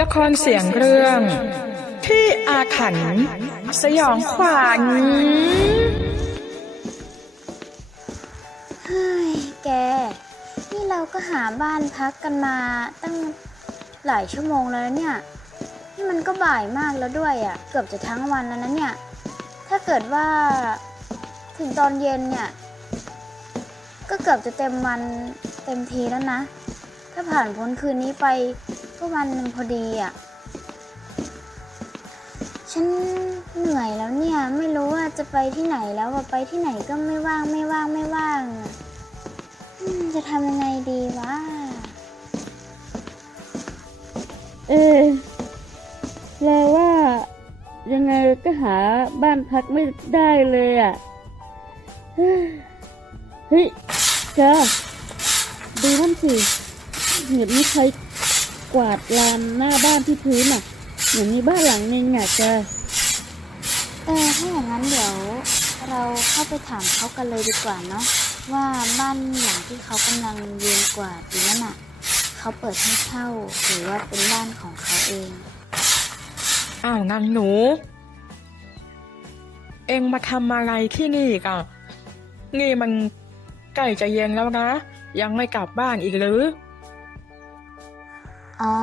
ละครเสียงเรื่อง ที่อาถรรพ์สยองขวัญเฮ้ยแก นี่เราก็หาบ้านพักกันมาตั้งหลายชั่วโมงแล้วนะเนี่ย นี่มันก็บ่ายมากแล้วด้วยอะ่ะ เกือบจะทั้งวันแล้วนะเนี่ย ถ้าเกิดว่าถึงตอนเย็นเนี่ย ก็เกือบจะเต็มวันเต็มทีแล้วนะ ถ้าผ่านพ้นคืนนี้ไปก็วันนึงพอดีอะ่ะ ฉันเหนื่อยแล้วเนี่ย ไม่รู้ว่าจะไปที่ไหนแล้วอะไปที่ไหนก็ไม่ว่างไม่ว่างไม่ว่างอะจะทำยังไงดีวะเออเราว่ายังไงก็หาบ้านพักไม่ได้เลยอะ เฮ้ยเฮ้ยเจ้าดูนั่นสิ เหมือนมีใครกวาดลานหน้าบ้านที่พื้นอะเหมือนมีบ้านหลังนึงอะเจ้าเออถ้าอย่างนั้นเดี๋ยว เราเข้าไปถามเขากันเลยดีกว่าเนาะว่าบ้านหลังที่เขากำลังยืนกวาดอยู่นั่นน่ะเขาเปิดให้เช่าหรือว่าเป็นบ้านของเขาเอง อ้าวนางหนู เอ็งมาทำอะไรที่นี่กันนี่มันใกล้จะเย็นแล้วนะ ยังไม่กลับบ้านอีกหรือ อ๋อ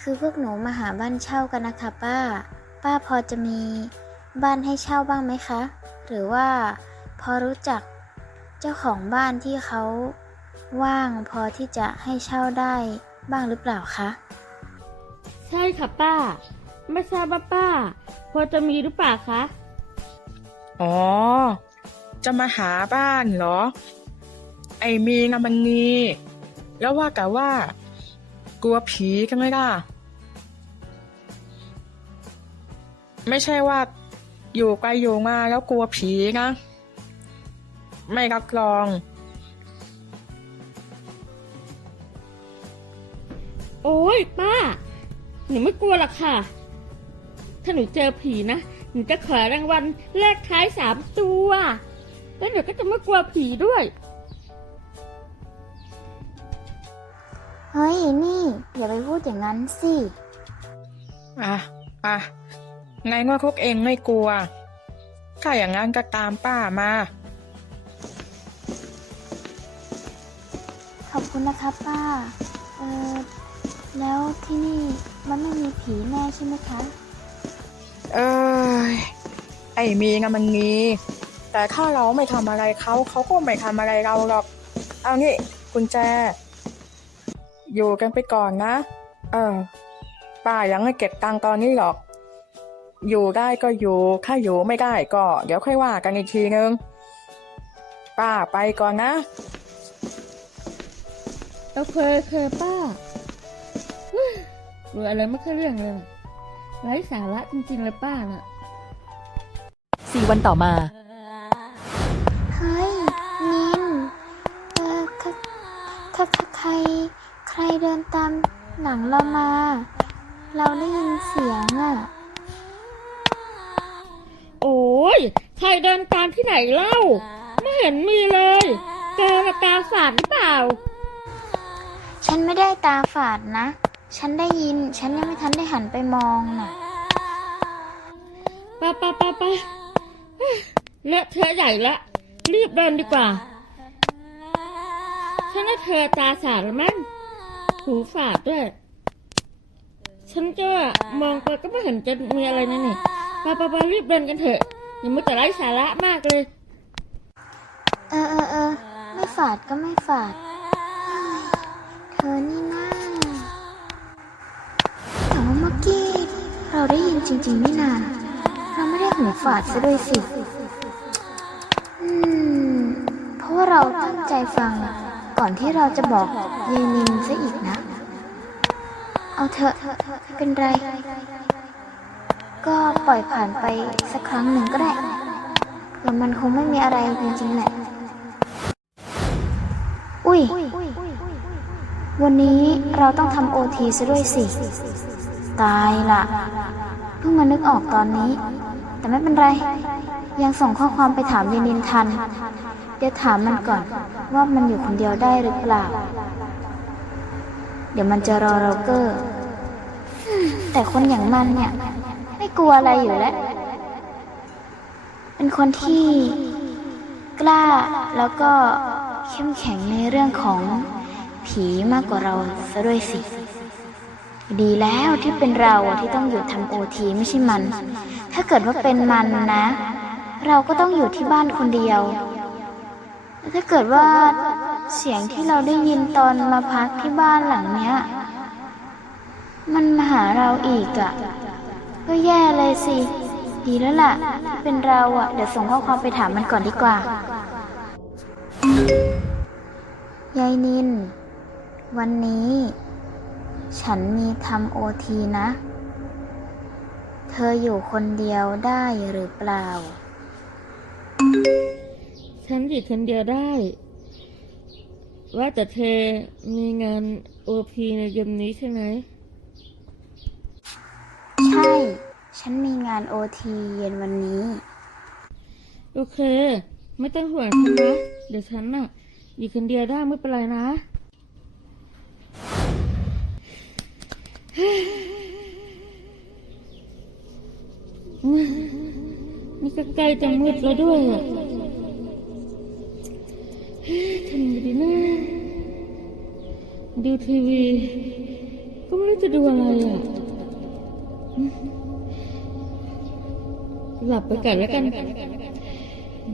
คือพวกหนูมาหาบ้านเช่ากันนะคะป้า ป้าพอจะมีบ้านให้เช่าบ้างไหมคะ หรือว่าพอรู้จักเจ้าของบ้านที่เขาว่างพอที่จะให้เช่าได้บ้างหรือเปล่าคะ ใช่ค่ะป้า ไม่ทราบว่าป้า พอจะมีหรือเปล่าคะ อ๋อ จะมาหาบ้านเหรอ ไอ้มีนะมันมีแล้วว่าแต่ว่า กลัวผีกันไหมล่ะ ไม่ใช่ว่าอยู่ไปอยู่มาแล้วกลัวผีนะ ไม่รับรอง โอ้ยป้า หนูไม่กลัวหรอกค่ะ ถ้าหนูเจอผีนะ หนูจะขอรางวัลเลขท้ายสามตัว แล้วหนูก็จะไม่กลัวผีด้วย เฮ้ยนี่ อย่าไปพูดอย่างนั้นสิ อะอะไงว่าพวกเองไม่กลัว ถ้าอย่างนั้นก็ตามป้ามา ขอบคุณนะคะป้า เออแล้วที่นี่มันไม่มีผีแน่ใช่ไหมคะ เอ้ยไอ้มีนะมันมี แต่ถ้าเราไม่ทำอะไรเขา เขาก็ไม่ทำอะไรเราหรอก เอานี่กุญแจ อยู่กันไปก่อนนะ เออ ป้ายังไม่เก็บตังค์ตอนนี้หรอก อยู่ได้ก็อยู่ ถ้าอยู่ไม่ได้ก็ เดี๋ยวค่อยว่ากันอีกทีนึง ป้าไปก่อนนะ โอเคโอเคป้าเฮ้ยรู้อะไรไม่เคยเรื่องเลยน่ะไร้สาระจริงๆเลยป้าน่ะ สี่วันต่อมา เฮ้ยนินเออถ้าถ้าถ้าใคร ใครเดินตามหลังเรามา เราได้ยินเสียงอะ่ะ โอ้ย ใครเดินตามที่ไหนเล่า ไม่เห็นมีเลยแกน่ะตาฝาดหรือเปล่า ฉันไม่ได้ตาฝาดนะ ฉันได้ยิน ฉันยังไม่ทันได้หันไปมองน่ะไปไปไปไปเฮ้ยเลอะเทอะใหญ่ละ รีบเดินดีกว่า ฉันว่าเธอตาสาดแล้วมั้ง หูฝาดด้วย ฉันก็มองไปก็ไม่เห็นจะมีอะไรนั่นนี่ไปไปไปรีบเดินกันเถอะ อย่ามัวแต่ไร้สาระมากเลย เออเออเออไม่ฝาดก็ไม่ฝาดเฮ้ยเธอนี่น่าแต่ว่าเมื่อกี้เราได้ยินจริงๆนี่นาเราไม่ได้หูฝาดซะด้วยสิ อืม เพราะว่าเราตั้งใจฟัง ก่อนที่เราจะบอกยายนินซะอีกนะ เอาเถอะไม่เป็นไร ก็ปล่อยผ่านไปสักครั้งหนึ่งก็ได้เผื่อมันคงไม่มีอะไรจริงๆแหละ อุ้ย วันนี้เราต้องทำโอทีซะด้วยสิ ตายละเพิ่งมานึกออกตอนนี้ แต่ไม่เป็นไร ยังส่งข้อความไปถามเยนินทัน ดี๋ยวถามมันก่อน ว่ามันอยู่คนเดียวได้หรือเปล่า เดี๋ยวมันจะรอเราเกอร์แต่คนอย่างมันเนี่ย ไม่กลัวอะไรอยู่แล้ว เป็นคนที่กล้าแล้วก็เข้มแข็งในเรื่องของผีมากกว่าเราซะด้วยสิ ดีแล้วที่เป็นเราที่ต้องอยู่ทำโอทีไม่ใช่มัน ถ้าเกิดว่าเป็นมันนะ เราก็ต้องอยู่ที่บ้านคนเดียว ถ้าเกิดว่าเสียงที่เราได้ยินตอนมาพักที่บ้านหลังเนี้ย มันมาหาเราอีกอะ่ะ ก็แย่เลยสิ ดีแล้วล่ะ เป็นเราอะ่ะ เดี๋ยวส่งข้อความไปถามมันก่อนดีกว่า ยายนิน วันนี้ ฉันมีทำโอทีนะ เธออยู่คนเดียวได้หรือเปล่า ฉันอยู่คนเดียวได้ ว่าแต่เธอมีงานโอพีในเย็นนี้ใช่ไหม ใช่ ฉันมีงานโอทีเย็นวันนี้ โอเค ไม่ต้องห่วงฉันนะ เดี๋ยวฉันน่ะอยู่คนเดียวได้ไม่เป็นไรนะ นี่ก็ใกล้จะมืดแล้วด้วย อะเฮ้ยทำไงดีนะดูทีวี ก็ไม่รู้จะดูอะไรอะ หลับไปก่อนแล้วกัน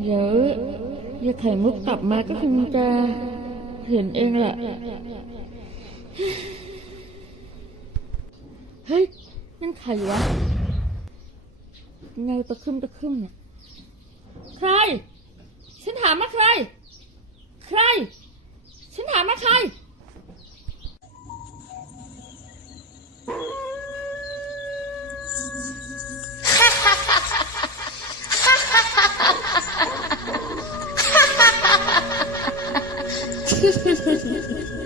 เดี๋ยวยาไข่มุกกลับมาก็คงจะเห็นเองแหละ เฮ้ย นั่นใครวะเงาตะคุ่มตะคุ่มเนี่ย ใคร ฉันถามว่าใคร ใคร ฉันถามว่าใครนี่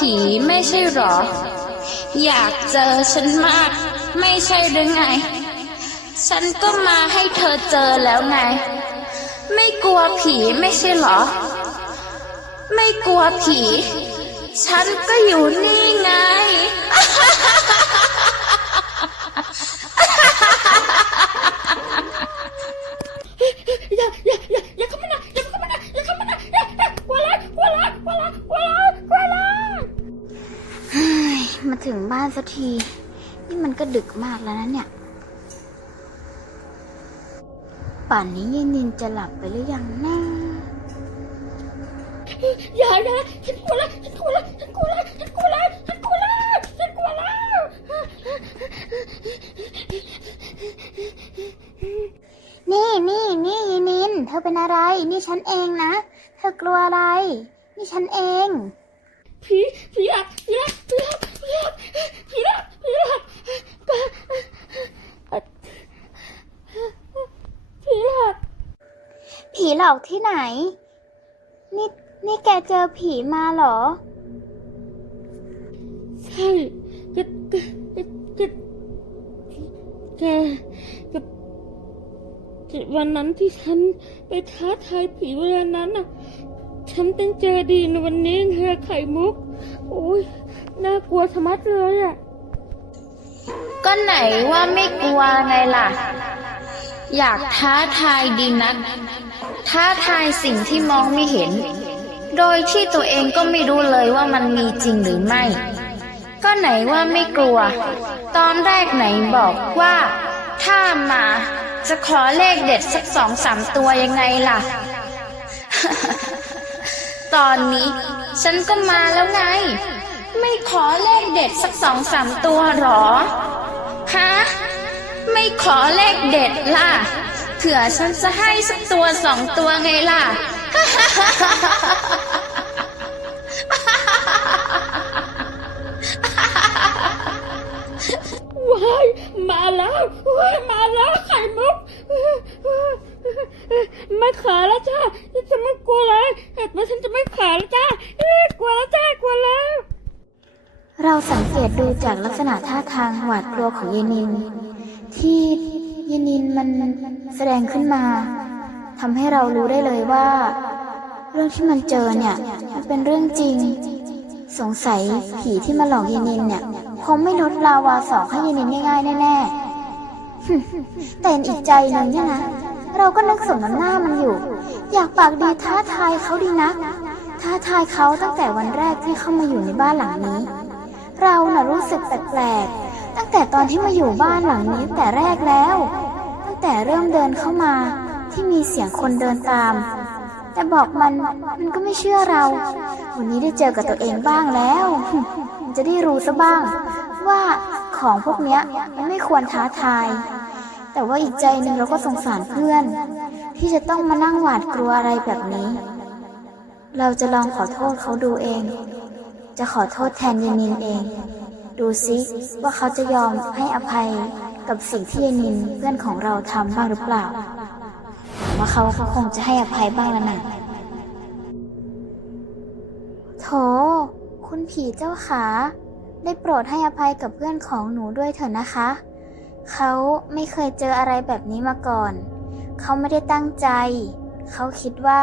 ผีไม่ใช่หรอ อยากเจอฉันมาก ไม่ใช่หรือไง ฉันก็มาให้เธอเจอแล้วไง ไม่กลัวผีไม่ใช่หรอ ไม่กลัวผี ฉันก็อยู่นี่ไง อย่าอย่าอย่าอย่าเข้ามานะอย่าเข้ามานะอย่าเข้ามานะอย่าอย่ากลัวเลยกลัวเลยกลัวเลยกลัวเลยกลัวเลย มาถึงบ้านสักที นี่มันก็ดึกมากแล้วนะเนี่ย ป่านนี้ยายนินจะหลับไปหรือยังนะอย่านะฉันกลัวแล้วฉันกลัวแล้วฉันกลัวแล้วฉันกลัวแล้วฉันกลัวแล้วฉันกลัวแล้วนี่นี่นี่ยายนิน เธอเป็นอะไร นี่ฉันเองนะ เธอกลัวอะไร นี่ฉันเอง ผีผีหลับผีหลับผีหลั ผีหลับผีหลับผีหลับผีหลับผีหลอกที่ไหน นี่นี่แกเจอผีมาเหรอ ใช่ก็ก็ก็ก็แกกับวันนั้นที่ฉันไปท้าทายผีเวลานั้นน่ะ ฉันตั้งเจดีในวันนี้เธอไข่มุก โอ้ย น่ากลัวสมัดเลยอะ ก็ไหนว่าไม่กลัวไงล่ะ อยากท้าทายดีนัก ท้าทายสิ่งที่มองไม่เห็น โดยที่ตัวเองก็ไม่รู้เลยว่ามันมีจริงหรือไม่ ก็ไหนว่าไม่กลัว ตอนแรกไหนบอกว่า ถ้ามาจะขอเลขเด็ดสักสองสามตัวยังไงล่ะ ตอนนี้ฉันก็มาแล้วไง ไม่ขอเลขเด็ดสักสองสามตัวหรอ ฮะ ไม่ขอเลขเด็ดล่ะ เผื่อฉันจะให้สักตัวสองตัวไงล่ะ ว้ายมาแล้วว้ายมาแล้วไข่มุกไม่ขาแล้วจ้าฉันไม่กลัวเลยเห็นไหมฉันจะไม่ขาแล้วจ้าเอ้ยกลัวแล้วจ้ากลัวแล้ว เราสังเกตดู จากลักษณะท่าทางหวาดกลัวของเยนิน ที่เยนินมันแสดงขึ้นมาทำให้เรารู้ได้เลยว่า เรื่องที่มันเจอเนี่ยมันเป็นเรื่องจริง สงสัยผีที่มาหลอกเยนินเนี่ยคงไม่ลดลาวาสองให้เยนินง่ายๆแน่ๆแต่อีกใจหนึ่งเนี่ยนะเราก็นึกสมน้ำหน้ามันอยู่ อยากปากดีท้าทายเขาดีนะท้าทายเขาตั้งแต่วันแรกที่เข้ามาอยู่ในบ้านหลังนี้ เราน่ะรู้สึกแปลกๆ ตั้งแต่ตอนที่มาอยู่บ้านหลังนี้แต่แรกแล้ว ตั้งแต่เริ่มเดินเข้ามาที่มีเสียงคนเดินตาม แต่บอกมันมันก็ไม่เชื่อเรา วันนี้ได้เจอกับตัวเองบ้างแล้วมันจะได้รู้ซะบ้าง ว่าของพวกเนี้ยมันไม่ควรท้าทาย แต่ว่าอีกใจหนึ่งเราก็สงสารเพื่อน ที่จะต้องมานั่งหวาดกลัวอะไรแบบนี้ เราจะลองขอโทษเขาดูเอง จะขอโทษแทนยานินเอง ดูซิว่าเขาจะยอมให้อภัยกับสิ่งที่ยานินเพื่อนของเราทำบ้างหรือเปล่าว่าเขาเขาคงจะให้อภัยบ้างแล้วนะโถคุณผีเจ้าขาได้โปรดให้อภัยกับเพื่อนของหนูด้วยเถอะนะคะ เขาไม่เคยเจออะไรแบบนี้มาก่อน เขาไม่ได้ตั้งใจ เขาคิดว่า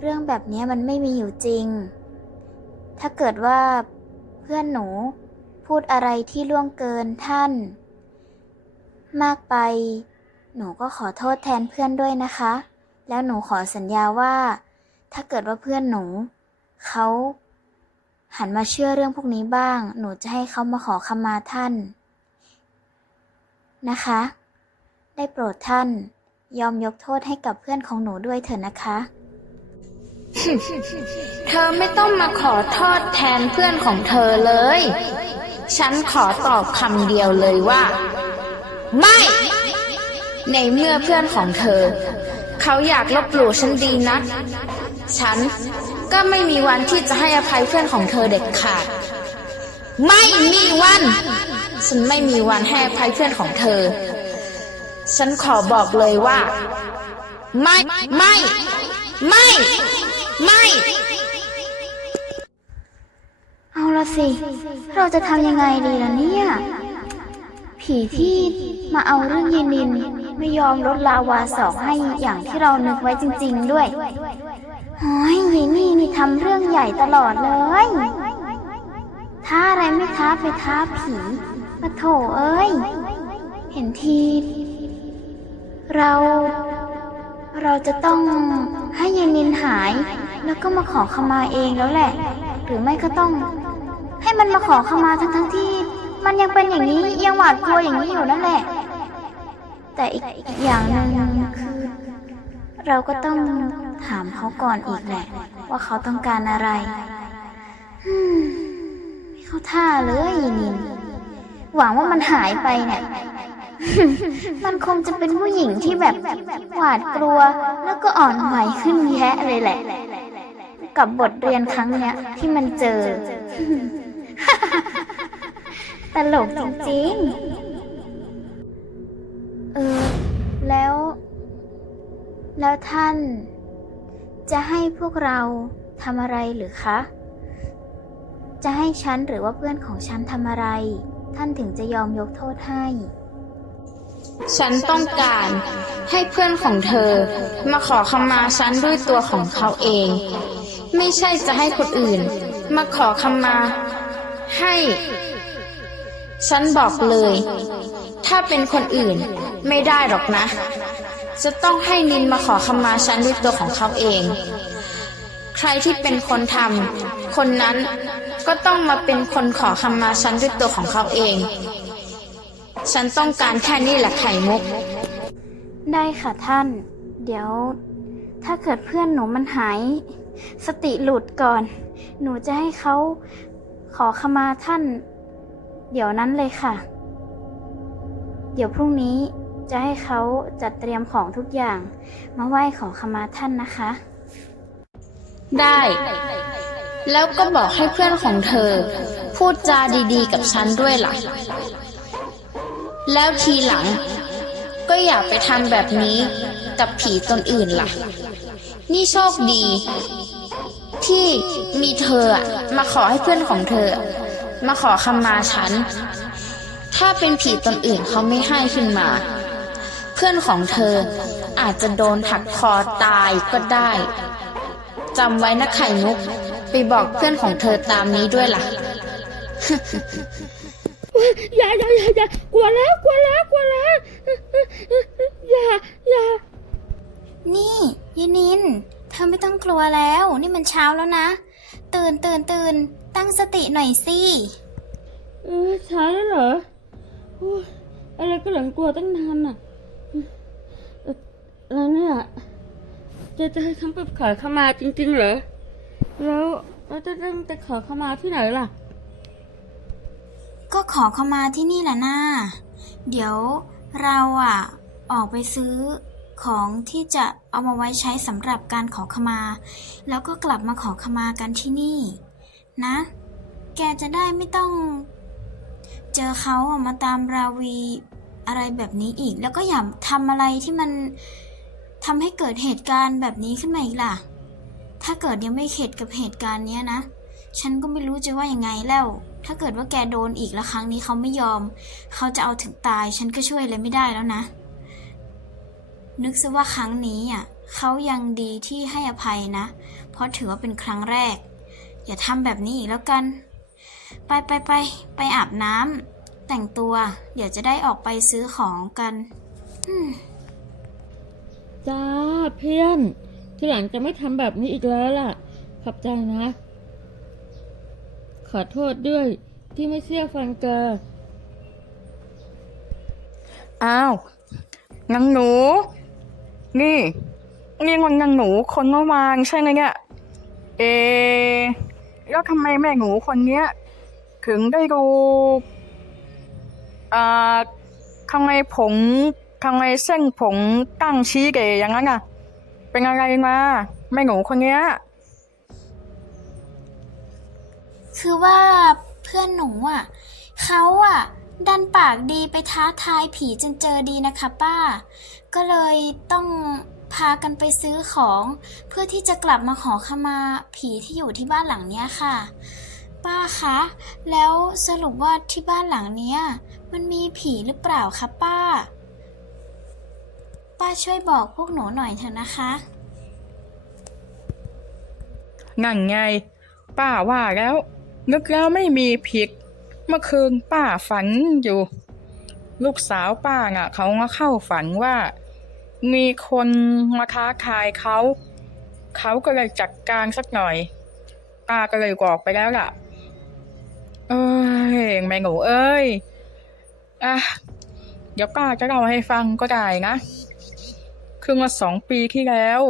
เรื่องแบบนี้มันไม่มีอยู่จริง ถ้าเกิดว่าเพื่อนหนูพูดอะไรที่ล่วงเกินท่าน มากไป หนูก็ขอโทษแทนเพื่อนด้วยนะคะ แล้วหนูขอสัญญาว่า ถ้าเกิดว่าเพื่อนหนูเขาหันมาเชื่อเรื่องพวกนี้บ้าง หนูจะให้เขามาขอขมาท่าน นะคะ ได้โปรดท่าน ยอมยกโทษให้กับเพื่อนของหนูด้วยเถอะนะคะ เธอไม่ต้องมาขอโทษแทนเพื่อนของเธอเลย ฉันขอตอบคำเดียวเลยว่า ไม่ ในเมื่อเพื่อนของเธอ เขาอยากลบหลู่ฉันดีนัก ฉันก็ไม่มีวันที่จะให้อภัยเพื่อนของเธอเด็ดขาด ไม่มีวัน ฉันไม่มีวันให้อภัยเพื่อนของเธอ ฉันขอบอกเลยว่า ไม่ ไม่ ไม่ ไม่ เอาละสิ เราจะทำยังไงดีล่ะเนี่ย ผีที่มาเอาเรื่องเยนินไม่ยอมลดลาวาสองให้อย่างที่เรานึกไว้จริง ๆ ด้วยโอ้ยยนี่นี่ทำเรื่องใหญ่ตลอดเลยท้าอะไรไม่ท้าไปท้าผีปะโถเอ้ย เห็นที เรา เราจะต้องให้เยนินหาย แล้วก็มาขอขมาเองแล้วแหละ หรือไม่ก็ต้อง ให้มันมาขอขมาทั้งทั้งๆที่ มันยังเป็นอย่างนี้ยังหวาดกลัวอย่างนี้อยู่นั่นแหละ แต่อีกอย่างหนึ่งคือ เราก็ต้องถามเขาก่อนอีกแหละ ว่าเขาต้องการอะไรไม่เข้าท่าเลยยายนิน หวังว่ามันหายไปเนี่ย มันคงจะเป็นผู้หญิงที่แบบหวาดกลัว แล้วก็อ่อนไหวขึ้นแยะเลยแหละ กับบทเรียนครั้งเนี้ย ที่มันเจอ ตลกจริงๆ เออ แล้ว แล้วท่าน จะให้พวกเราทำอะไรหรือคะ จะให้ฉันหรือว่าเพื่อนของฉันทำอะไร ท่านถึงจะยอมยกโทษให้ ฉันต้องการให้เพื่อนของเธอมาขอขมาฉันด้วยตัวของเขาเอง ไม่ใช่จะให้คนอื่น มาขอขมา ให้ ฉันบอกเลย ถ้าเป็นคนอื่นไม่ได้หรอกนะ จะต้องให้นินมาขอขมาฉันด้วยตัวของเขาเอง ใครที่เป็นคนทำคนนั้นก็ต้องมาเป็นคนขอขมาฉันด้วยตัวของเขาเอง ฉันต้องการแค่นี้แหละไข่มุก ได้ค่ะท่าน เดี๋ยว ถ้าเกิดเพื่อนหนูมันหาย สติหลุดก่อน หนูจะให้เขาขอขมาท่าน เดี๋ยวนั้นเลยค่ะ เดี๋ยวพรุ่งนี้จะให้เขาจัดเตรียมของทุกอย่าง มาไหว้ขอขมาท่านนะคะ ได้ แล้วก็บอกให้เพื่อนของเธอ พูดจาดีๆ กับฉันด้วยล่ะ แล้วทีหลัง ก็อย่าไปทำแบบนี้กับผีตนอื่นล่ะ นี่โชคดี ที่มีเธอมาขอให้เพื่อนของเธอ มาขอขมาฉัน ถ้าเป็นผีตนอื่นเขาไม่ให้ขึ้นมา เพื่อนของเธออาจจะโดนถักคอตายก็ได้จำไว้นะไข่มุก ไปบอกเพื่อนของเธอตามนี้ด้วยล่ะ อย่าอย่าอย่าอย่ากลัวแล้วกลัวแล้วกลัวแล้วอย่าอย่านี่ยายนิน เธอไม่ต้องกลัวแล้ว นี่มันเช้าแล้วนะ ตื่นตื่นตื่นตั้งสติหน่อยสิเออช้าแล้วเหรอโอ้ยอะไรก็หลังกลัวตั้งนานอะเอ่อแล้วเนี่ยจะจะให้ฉันไปขอขมาจริงๆเหรอแล้วเราจะต้องจะขอขมาที่ไหนล่ะ ก็ขอเข้ามาที่นี่แหละนะเดี๋ยวเราอะ ออกไปซื้อของที่จะเอามาไว้ใช้สำหรับการขอขมา แล้วก็กลับมาขอขมากันที่นี่ นะ แกจะได้ไม่ต้อง เจอเขาอะมาตามราวีอะไรแบบนี้อีก แล้วก็อย่าทำอะไรที่มันทำให้เกิดเหตุการณ์แบบนี้ขึ้นมาอีกล่ะ ถ้าเกิดยังไม่เข็ดกับเหตุการณ์เนี้ยนะ ฉันก็ไม่รู้จะว่ายังไงแล้ว ถ้าเกิดว่าแกโดนอีกแล้วครั้งนี้เขาไม่ยอม เขาจะเอาถึงตาย ฉันก็ช่วยอะไรไม่ได้แล้วนะ นึกซะว่าครั้งนี้อะเขายังดีที่ให้อภัยนะ เพราะถือว่าเป็นครั้งแรก อย่าทำแบบนี้อีกแล้วกัน ไปไปไปไปอาบน้ำแต่งตัว เดี๋ยวจะได้ออกไปซื้อของกันจ้าเพื่อน ทีหลังจะไม่ทำแบบนี้อีกแล้วล่ะ ขอบใจนะ ขอโทษด้วยที่ไม่เชื่อฟังแกอ้าวนังหนู นี่ นี่มันนังหนูคนเมื่อวานใช่ไหมเนี่ย เอะแล้วทำไมแม่หนูคนเนี้ย ถึงได้ดูอ่าทำไมผมทำไมเส้นผมตั้งชี้เกยอย่างนั้นอะ เป็นอะไรมาแม่หนูคนเนี้ย คือว่าเพื่อนหนูอะเขาอะ ดันปากดีไปท้าทายผีจนเจอดีนะคะป้า ก็เลยต้องพากันไปซื้อของ เพื่อที่จะกลับมาขอขมาผีที่อยู่ที่บ้านหลังเนี้ยค่ะ ป้าคะ แล้วสรุปว่าที่บ้านหลังเนี้ย มันมีผีหรือเปล่าคะป้า ป้าช่วยบอกพวกหนูหน่อยเถอะนะคะนั่นไง ป้าว่าแล้ว นึกแล้วไม่มีผิด เมื่อคืนป้าฝันอยู่ ลูกสาวป้าน่ะ เขามาเข้าฝันว่า มีคนมาท้าทายเขาเขาก็เลยจัดการสักหน่อยป้าก็เลยบอกไปแล้วล่ะ เอ้ยแม่หนูเอ้ยอะเดี๋ยวป้าจะเล่าให้ฟังก็ได้นะคือเมาสองปีที่แล้ว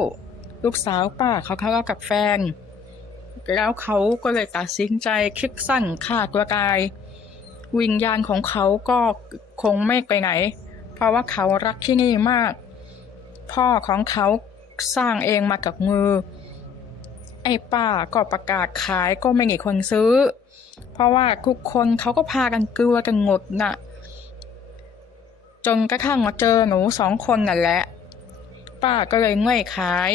ลูกสาวป้าเขาทะเลาะกับแฟน แล้วเขาก็เลยตัดสินใจคิดสั้นฆ่าตัวตาย วิญญาณของเขาก็คงไม่ไปไหน เพราะว่าเขารักที่นี่มาก พ่อของเขาสร้างเองมากับมือ ไอ้ป้าก็ประกาศขายก็ไม่มีคนซื้อ เพราะว่าทุกคนเขาก็พากันกลัวกันหมดน่ะจนกระทั่งมาเจอหนูสองคนนั่นแหละ ป้าก็เลยเง่อยขาย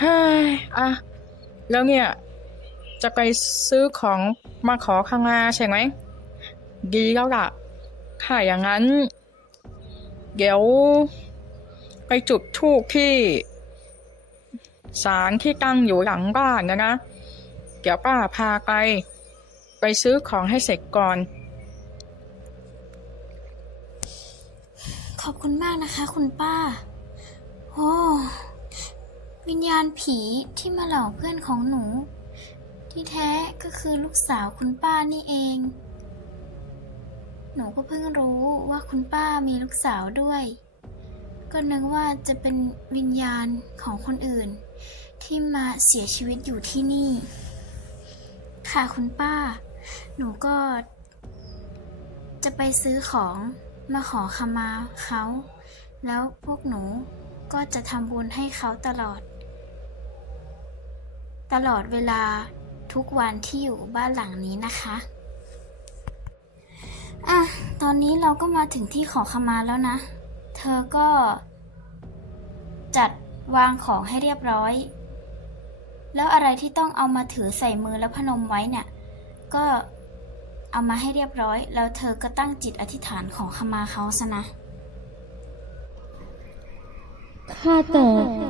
เฮ้ยอะ แล้วเนี่ย จะไปซื้อของมาขอข้างหน้าใช่ไหม ดีแล้วล่ะ ถ้าอย่างนั้น เดี๋ยว ไปจุดธูปที่ศาลที่ตั้งอยู่หลังบ้านนะนะ เดี๋ยวป้าพาไป ไปซื้อของให้เสร็จก่อน ขอบคุณมากนะคะ คุณป้า โอ้ วิญญาณผีที่มาหลอกเพื่อนของหนู ที่แท้ก็คือลูกสาวคุณป้านี่เอง หนูก็เพิ่งรู้ว่าคุณป้ามีลูกสาวด้วย ก็นึกว่าจะเป็นวิญญาณของคนอื่น ที่มาเสียชีวิตอยู่ที่นี่ ค่ะคุณป้า หนูก็ จะไปซื้อของมาขอขมาเขา แล้วพวกหนูก็จะทำบุญให้เขาตลอด ตลอดเวลาทุกวันที่อยู่บ้านหลังนี้นะคะอะตอนนี้เราก็มาถึงที่ขอขมาแล้วนะ เธอก็ จัดวางของให้เรียบร้อย แล้วอะไรที่ต้องเอามาถือใส่มือแล้วพนมไว้เนี่ย ก็เอามาให้เรียบร้อย แล้วเธอก็ตั้งจิตอธิษฐานขอขมาเขาซะนะ ข้าแต่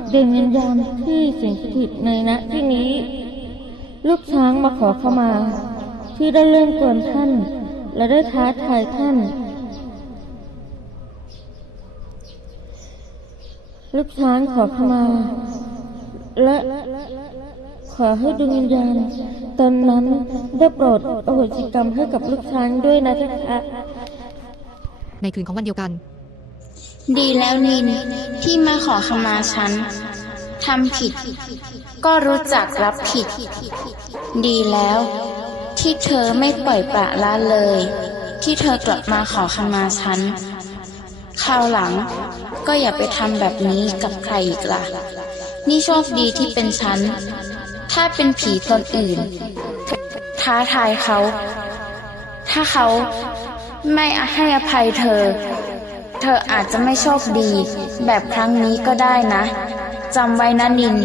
เด่นวิญญาณที่สิงสถิตในณที่นี้ ลูกช้างมาขอเข้ามา ที่ได้เล่นกวนท่าน และได้ท้าทายท่าน ลูกช้างขอเข้ามา และขอให้ดวงวิญญาณตอนนั้นได้โปรดอโหสิกรรมให้กับลูกช้างด้วยนะเจ้าค่ะในคืนของวันเดียวกัน ดีแล้วนินที่มาขอขมาฉันทำผิด ก็รู้จักรับผิด ดีแล้ว ที่เธอไม่ปล่อยปละละเลย ที่เธอกลับมาขอขมาฉันคราวหลังก็อย่าไปทำแบบนี้กับใครอีกล่ะ นี่โชคดีที่เป็นฉัน ถ้าเป็นผีตนอื่น ท้าทายเขา ถ้าเขาไม่ให้อภัยเธอ เธออาจจะไม่โชคดี แบบครั้งนี้ก็ได้นะจำไว้นะนิน